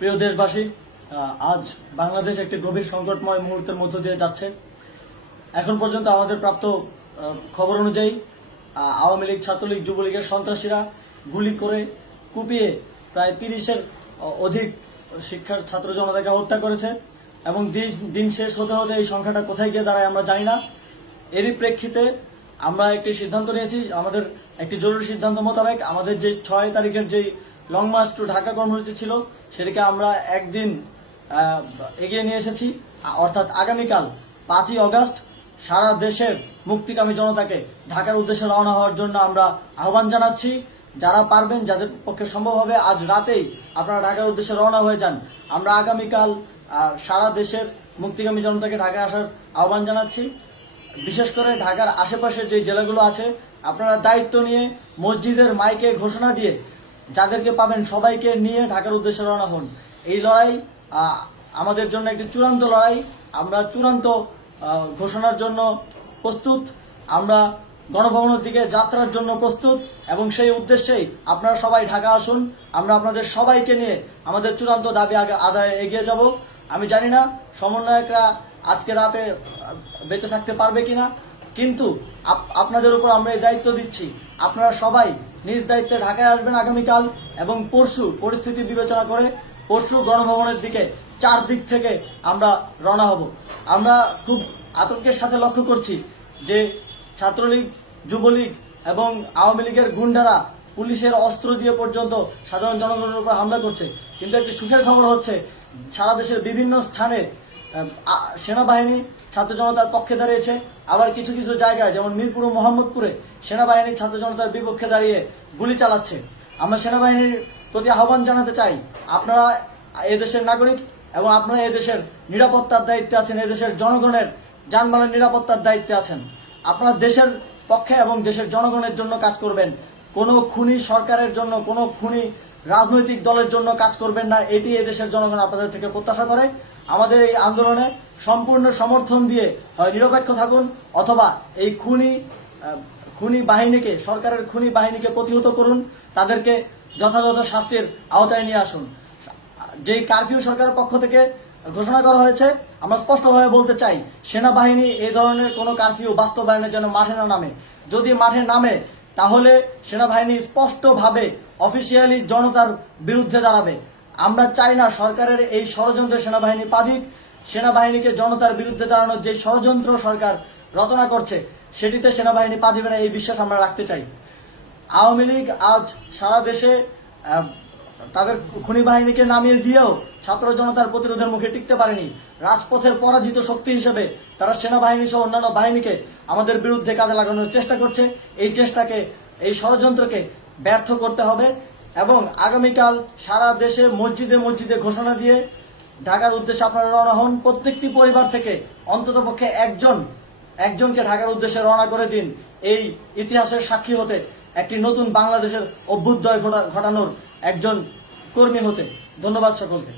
প্রিয় দেশবাসী, আজ বাংলাদেশ একটি গভীর সংকটময় মুহূর্তের মধ্য দিয়ে যাচ্ছে। এখন পর্যন্ত আমাদের প্রাপ্ত খবর অনুযায়ী আওয়ামী লীগ, ছাত্রলীগ, যুবলীগের সন্ত্রাসীরা গুলি করে কুপিয়ে প্রায় 30-এর অধিক শিক্ষার ছাত্র জনতাকে হত্যা করেছে এবং দিন শেষ হতে হতে এই সংখ্যাটা কোথায় গিয়ে দাঁড়ায় আমরা জানি না। এরই প্রেক্ষিতে আমরা একটি সিদ্ধান্ত নিয়েছি। আমাদের একটি জরুরি সিদ্ধান্ত মোতাবেক আমাদের যে 6 তারিখের যে লং মার্চ টু ঢাকা কর্মসূচি ছিল সেটিকে আমরা একদিন এগিয়ে নিয়ে এসেছি। অর্থাৎ আগামীকাল 5ই আগস্ট সারা দেশের মুক্তিকামী জনতাকে ঢাকার উদ্দেশ্যে রওনা হওয়ার জন্য আমরা আহ্বান জানাচ্ছি। যারা পারবেন, যাদের পক্ষে সম্ভব হবে, আজ রাতেই আপনারা ঢাকার উদ্দেশ্যে রওনা হয়ে যান। আমরা আগামীকাল সারা দেশের মুক্তিকামী জনতাকে ঢাকায় আসার আহ্বান জানাচ্ছি। বিশেষ করে ঢাকার আশেপাশের যে জেলাগুলো আছে, আপনারা দায়িত্ব নিয়ে মসজিদের মাইকে ঘোষণা দিয়ে যাদেরকে পাবেন সবাইকে নিয়ে ঢাকার উদ্দেশ্যে রওনা হন। এই লড়াই আমাদের জন্য একটি চূড়ান্ত লড়াই। আমরা চূড়ান্ত ঘোষণার জন্য প্রস্তুত। আমরা গণভবনের দিকে যাত্রার জন্য প্রস্তুত এবং সেই উদ্দেশ্যেই আপনারা সবাই ঢাকা আসুন। আমরা আপনাদের সবাইকে নিয়ে আমাদের চূড়ান্ত দাবি আদায়ে এগিয়ে যাব। আমি জানি না সমন্বয়করা আজকে রাতে বেঁচে থাকতে পারবে কিনা, কিন্তু আপনাদের উপর আমরা এই দায়িত্ব দিচ্ছি। আপনারা সবাই নিজ দায়িত্বে ঢাকায় আসবেন আগামীকাল এবং পরশু পরিস্থিতি বিবেচনা করে পরশু গণভবনের দিকে 4 দিক থেকে আমরা রওনা হব। আমরা খুব আতঙ্কের সাথে লক্ষ্য করছি যে ছাত্রলীগ, যুবলীগ এবং আওয়ামী লীগের গুন্ডারা পুলিশের অস্ত্র দিয়ে পর্যন্ত সাধারণ জনগণের উপর হামলা করছে। কিন্তু একটি সুখের খবর হচ্ছে, সারা দেশের বিভিন্ন স্থানে সেনাবাহিনী ছাত্র জনতার পক্ষে দাঁড়িয়েছে। আবার কিছু কিছু জায়গায় যেমন মিরপুর ও মোহাম্মদপুরে সেনাবাহিনী ছাত্র জনতার বিপক্ষে দাঁড়িয়ে গুলি চালাচ্ছে। আমরা সেনাবাহিনীর প্রতি আহ্বান জানাতে চাই, আপনারা এদেশের নাগরিক এবং আপনারা এদেশের নিরাপত্তার দায়িত্বে আছেন, এদেশের জনগণের যানবাহনের নিরাপত্তার দায়িত্বে আছেন। আপনারা দেশের পক্ষে এবং দেশের জনগণের জন্য কাজ করবেন। কোনো খুনি সরকারের জন্য, কোনো খুনি রাজনৈতিক দলের জন্য কাজ করবেন না। এটি এদেশের জনগণ আপনাদের থেকে প্রত্যাশা করে। আমাদের এই আন্দোলনে সম্পূর্ণ সমর্থন দিয়ে হয় নিরপেক্ষ থাকুন, অথবা এই খুনি বাহিনীকে, সরকারের খুনি বাহিনীকে প্রতিহত করুন, তাদেরকে যথাযথ শাস্তির আওতায় নিয়ে আসুন। যেই কারফিউ সরকারের পক্ষ থেকে ঘোষণা করা হয়েছে, আমরা স্পষ্টভাবে বলতে চাই, সেনাবাহিনী এই ধরনের কোনো কারফিউ বাস্তবায়নের জন্য মাঠে না নামে। যদি মাঠে নামে তাহলে সেনাবাহিনী স্পষ্টভাবে অফিসিয়ালি জনতার বিরুদ্ধে দাঁড়াবে। আমরা চাই না সরকারের এই ষড়যন্ত্রে সেনাবাহিনী পা দিক। সেনাবাহিনীকে জনতার বিরুদ্ধে দাঁড়ানোর যে ষড়যন্ত্র সরকার রচনা করছে সেটিতে সেনাবাহিনী পা দিবে না, এই বিশ্বাস আমরা রাখতে চাই। আওয়ামী লীগ আজ সারা দেশে তাদের খুনি বাহিনীকে নামিয়ে দিয়েও ছাত্র জনতার প্রতিরোধের মুখে টিকতে পারেনি। রাজপথের পরাজিত শক্তি হিসেবে তারা সেনাবাহিনী সহ অন্যান্য বাহিনীকে আমাদের বিরুদ্ধে কাজে লাগানোর চেষ্টা করছে। এই চেষ্টাকে, এই ষড়যন্ত্রকে ব্যর্থ করতে হবে এবং আগামীকাল সারা দেশে মসজিদে মসজিদে ঘোষণা দিয়ে ঢাকার উদ্দেশ্যে আপনারা রওনা হন। প্রত্যেকটি পরিবার থেকে অন্ততপক্ষে একজনকে ঢাকার উদ্দেশ্যে রওনা করে দিন, এই ইতিহাসের সাক্ষী হতে, একটি নতুন বাংলাদেশের অভ্যুদয় ঘটানোর একজন কর্মী হতে। ধন্যবাদ সকলকে।